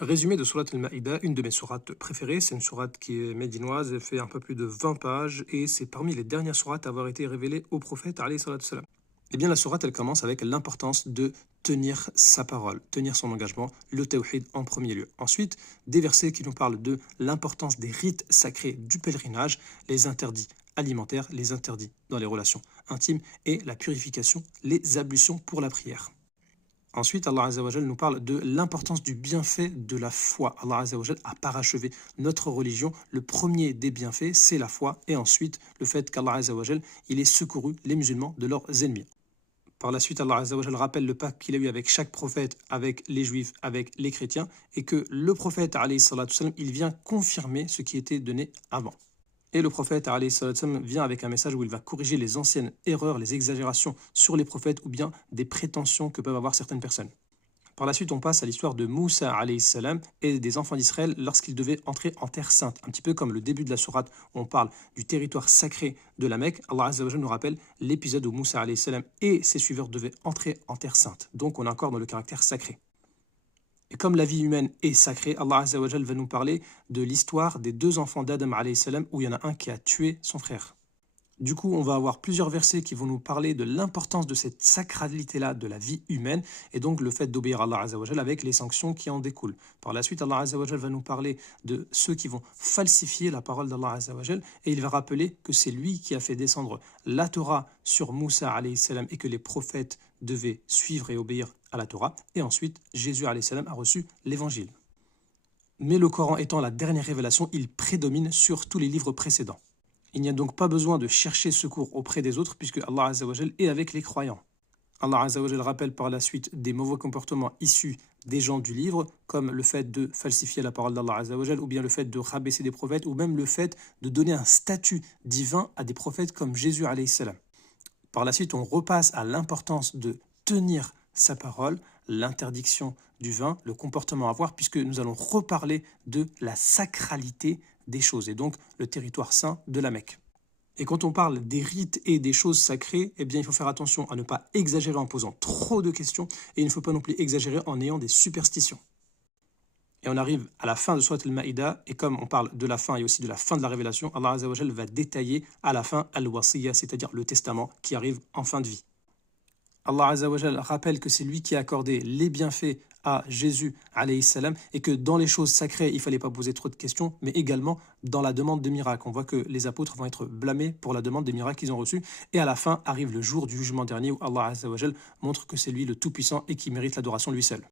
Résumé de Surat al-Maïda, une de mes sourates préférées. C'est une sourate qui est médinoise, elle fait un peu plus de 20 pages et c'est parmi les dernières sourates à avoir été révélées au prophète alayhi salatu salam. Eh bien, la sourate, elle commence avec l'importance de tenir sa parole, tenir son engagement, le tawhid en premier lieu. Ensuite, des versets qui nous parlent de l'importance des rites sacrés du pèlerinage, les interdits alimentaires, les interdits dans les relations intimes et la purification, les ablutions pour la prière. Ensuite, Allah Azza wa Jal nous parle de l'importance du bienfait de la foi. Allah Azza wa Jal a parachevé notre religion. Le premier des bienfaits, c'est la foi. Et ensuite, le fait qu'Allah Azza wa Jal, il ait secouru les musulmans de leurs ennemis. Par la suite, Allah Azza wa Jal rappelle le pacte qu'il a eu avec chaque prophète, avec les juifs, avec les chrétiens, et que le prophète, alayhi salatu salam, il vient confirmer ce qui était donné avant. Et le prophète alayhi salatu salam, vient avec un message où il va corriger les anciennes erreurs, les exagérations sur les prophètes ou bien des prétentions que peuvent avoir certaines personnes. Par la suite, on passe à l'histoire de Moussa alayhi salam et des enfants d'Israël lorsqu'ils devaient entrer en terre sainte. Un petit peu comme le début de la sourate où on parle du territoire sacré de la Mecque. Allah Azza wa Jalla nous rappelle l'épisode où Moussa alayhi salam et ses suiveurs devaient entrer en terre sainte. Donc on est encore dans le caractère sacré. Et comme la vie humaine est sacrée, Allah Azza wa Jalla va nous parler de l'histoire des deux enfants d'Adam alayhi salam où il y en a un qui a tué son frère. Du coup, on va avoir plusieurs versets qui vont nous parler de l'importance de cette sacralité-là de la vie humaine et donc le fait d'obéir à Allah Azza wa Jal avec les sanctions qui en découlent. Par la suite, Allah Azza wa Jal va nous parler de ceux qui vont falsifier la parole d'Allah Azza wa Jal et il va rappeler que c'est lui qui a fait descendre la Torah sur Moussa alayhi salam et que les prophètes devaient suivre et obéir à la Torah. Et ensuite, Jésus alayhi salam a reçu l'évangile. Mais le Coran étant la dernière révélation, il prédomine sur tous les livres précédents. Il n'y a donc pas besoin de chercher secours auprès des autres puisque Allah Azza wa Jal est avec les croyants. Allah Azza wa Jal rappelle par la suite des mauvais comportements issus des gens du livre, comme le fait de falsifier la parole d'Allah Azza wa Jal, ou bien le fait de rabaisser des prophètes, ou même le fait de donner un statut divin à des prophètes comme Jésus alayhi salam. Par la suite, on repasse à l'importance de tenir sa parole, l'interdiction du vin, le comportement à avoir, puisque nous allons reparler de la sacralité des choses, et donc le territoire saint de la Mecque. Et quand on parle des rites et des choses sacrées, eh bien il faut faire attention à ne pas exagérer en posant trop de questions, et il ne faut pas non plus exagérer en ayant des superstitions. Et on arrive à la fin de Surat al-Maïda, et comme on parle de la fin et aussi de la fin de la révélation, Allah Azza wa Jal va détailler à la fin al-Wasiyya, c'est-à-dire le testament qui arrive en fin de vie. Allah Azza wa Jal rappelle que c'est lui qui a accordé les bienfaits à Jésus alayhi salam et que dans les choses sacrées, il ne fallait pas poser trop de questions, mais également dans la demande de miracles. On voit que les apôtres vont être blâmés pour la demande des miracles qu'ils ont reçus. Et à la fin arrive le jour du jugement dernier où Allah Azza wa Jal montre que c'est lui le Tout-Puissant et qui mérite l'adoration lui seul.